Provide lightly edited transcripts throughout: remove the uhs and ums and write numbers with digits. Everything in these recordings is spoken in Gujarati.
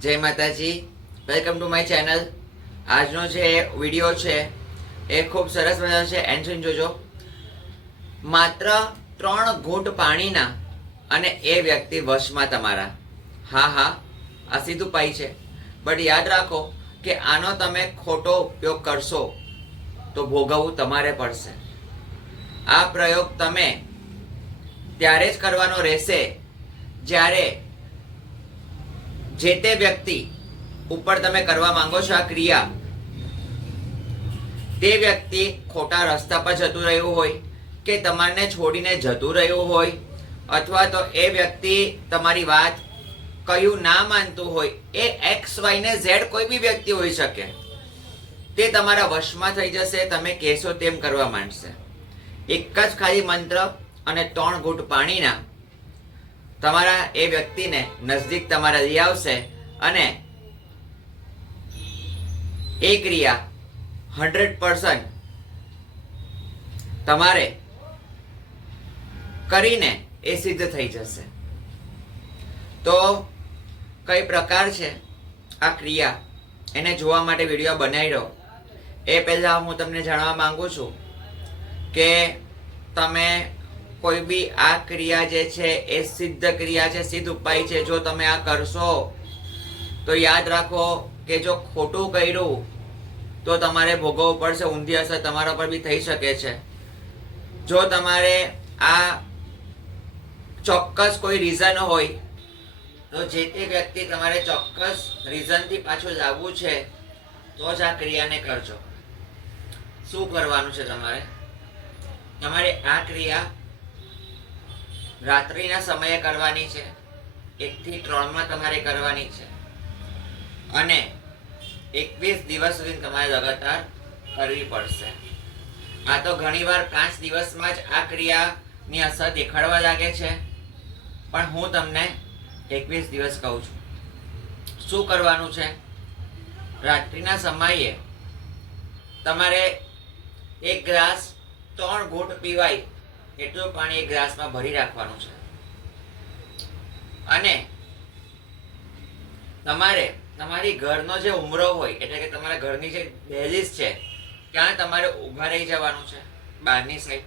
જય માતાજી, વેલકમ ટુ માય ચેનલ। આજનો જે વિડીયો છે એ ખૂબ સરસ મજાનો છે, એન્ડ સુધી જોજો। માત્ર 3 ઘૂંટ પાણીના અને એ વ્યક્તિ વશમાં તમારા। હા, આ સીધું પાઈ છે, બટ યાદ રાખો કે આનો તમે ખોટો ઉપયોગ કરશો તો ભોગવવું તમારે પડશે। આ પ્રયોગ તમે ત્યારે જ કરવાનો રહેશે જ્યારે જે તે વ્યક્તિ ઉપર તમે કરવા માંગો છો આ ક્રિયા, તે વ્યક્તિ ખોટા રસ્તા પર જતું રહ્યું હોય કે તમારને છોડીને જતું રહ્યું હોય, અથવા તો એ વ્યક્તિ તમારી વાત કયું ના માનતું હોય, એ એક્સ વાય ને ઝેડ કોઈ બી વ્યક્તિ હોઈ શકે, તે તમારા વશમાં થઈ જશે। તમે કહેશો તેમ કરવા માંડશે। એક જ ખાલી મંત્ર અને 3 ઘૂંટ પાણીના તમારા એ વ્યક્તિને નજદીક તમારા લઈ આવશે અને એ ક્રિયા 100% તમારે કરીને એ સિદ્ધ થઈ જશે। તો કઈ પ્રકાર છે આ ક્રિયા, એને જોવા માટે વિડીયો બનાવ્યો એ પહેલા હું તમને જાણવા માંગુ છું કે તમે કોઈ બી આ ક્રિયા જે છે એ સિદ્ધ ક્રિયા છે, સિદ્ધ ઉપાય છે। જો તમે આ કરશો તો યાદ રાખો કે જો ખોટું કર્યું તો તમારે ભોગવવું પડશે, ઊંધી અસર તમારા પર બી થઈ શકે છે। જો તમારે આ ચોક્કસ કોઈ રીઝન હોય તો જે તે વ્યક્તિ તમારે ચોક્કસ રીઝનથી પાછું લાવવું છે તો જ આ ક્રિયાને કરજો। શું કરવાનું છે તમારે આ ક્રિયા રાત્રિના સમયે કરવાની છે, 1 થી 3 માં તમારે કરવાની છે અને 21 દિવસ સુધી તમારે લગાતાર કરવી પડશે। આ તો ઘણીવાર 5 દિવસમાં જ આ ક્રિયાની અસર દેખાડવા લાગે છે, પણ હું તમને 21 દિવસ કહું છું। શું કરવાનું છે? રાત્રિના સમયે તમારે 1 ગ્લાસ 3 ઘૂંટ પીવાય એટલું પાણી 1 ગ્લાસમાં ભરી રાખવાનું છે અને તમારે તમારી ઘરનો જે ઉમરો હોય, એટલે કે તમારા ઘરની જે દહેલીઝ છે ત્યાં તમારે ઊભા રહી જવાનું છે, બહારની સાઈડ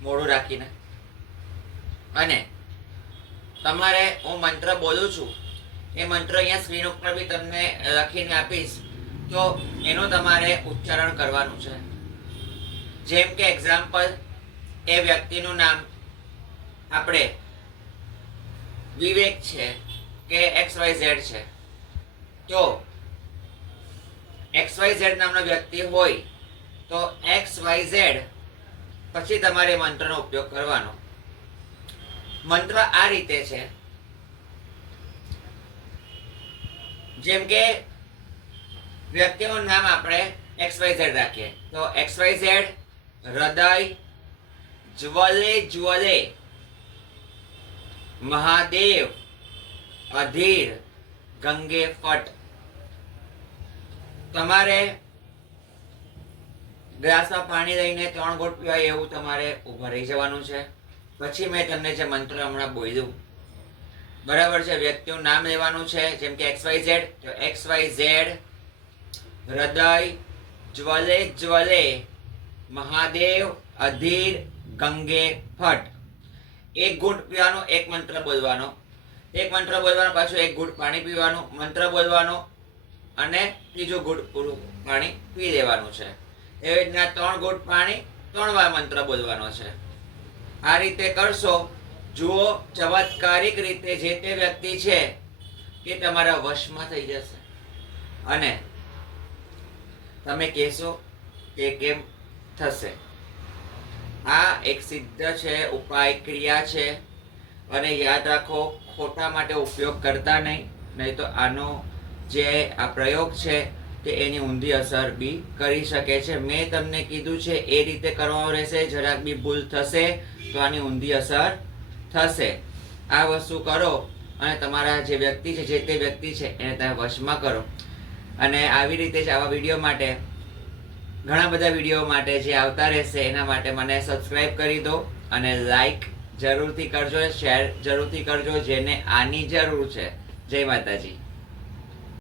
મોઢું રાખીને, અને તમારે હું મંત્ર બોલું છું એ મંત્ર અહીંયા સ્ક્રીન ઉપર બી તમને લખીને આપીશ, તો એનું તમારે ઉચ્ચારણ કરવાનું છે। જેમ કે એક્ઝામ્પલ, એ વ્યક્તિનું નામ આપણે વિવેક છે કે XYZ છે, તો XYZ નામનો વ્યક્તિ હોય તો XYZ પછી તમારે મંત્રનો ઉપયોગ કરવાનો। મંત્ર આ રીતે છે, જેમ કે વ્યક્તિનું નામ આપણે XYZ રાખીએ તો XYZ હૃદય જ્વલે જ્વલે મહાદેવ અધીર ગંગે ફટ। તમારે ગ્લાસમાં પાણી લઈને 3 ઘૂંટ પીવાય એવું તમારે ઊભા રહી જવાનું છે। પછી મેં તમને જે મંત્ર હમણાં બોલ્યું, બરાબર છે? વ્યક્તિનું નામ લેવાનું છે, જેમ કે XYZ તો XYZ હૃદય જ્વલે જ્વલે મહાદેવ અધીર ગંગે ફટ। 1 ઘૂંટ પીવાનો, 1 મંત્ર બોલવાનો, 1 મંત્ર બોલવાનો, પાછું 1 ઘૂંટ પાણી પીવાનું, મંત્ર બોલવાનો અને ત્રીજું ઘૂંટ પૂરું પાણી પી લેવાનું છે। એવી રીતના 3 ઘૂંટ પાણી 3 વાર મંત્ર બોલવાનો છે। આ રીતે કરશો, જુઓ ચમત્કારિક રીતે જે તે વ્યક્તિ છે એ તમારા વશમાં થઈ જશે અને તમે કહેશો કે કેમ થશે। આ એક સિદ્ધ છે, ઉપાય ક્રિયા છે, અને યાદ રાખો ખોટા માટે ઉપયોગ કરતા નહીં તો આનો જે આ પ્રયોગ છે તે એની ઊંધી અસર બી કરી શકે છે। મેં તમને કીધું છે એ રીતે કરવાનું રહેશે, જરાક બી ભૂલ થશે તો આની ઊંધી અસર થશે। આ વસ્તુ કરો અને તમારા જે વ્યક્તિ છે, જે તે વ્યક્તિ છે એને તમે વશમાં કરો। અને આવી રીતે જ આવા વિડીયો માટે, ઘણા બધા વિડીયો માટે જે આવતા રહેશે એના માટે મને સબસ્ક્રાઇબ કરી દો અને લાઈક જરૂરથી કરજો, શેર જરૂરથી કરજો જેને આની જરૂર છે। જય માતાજી।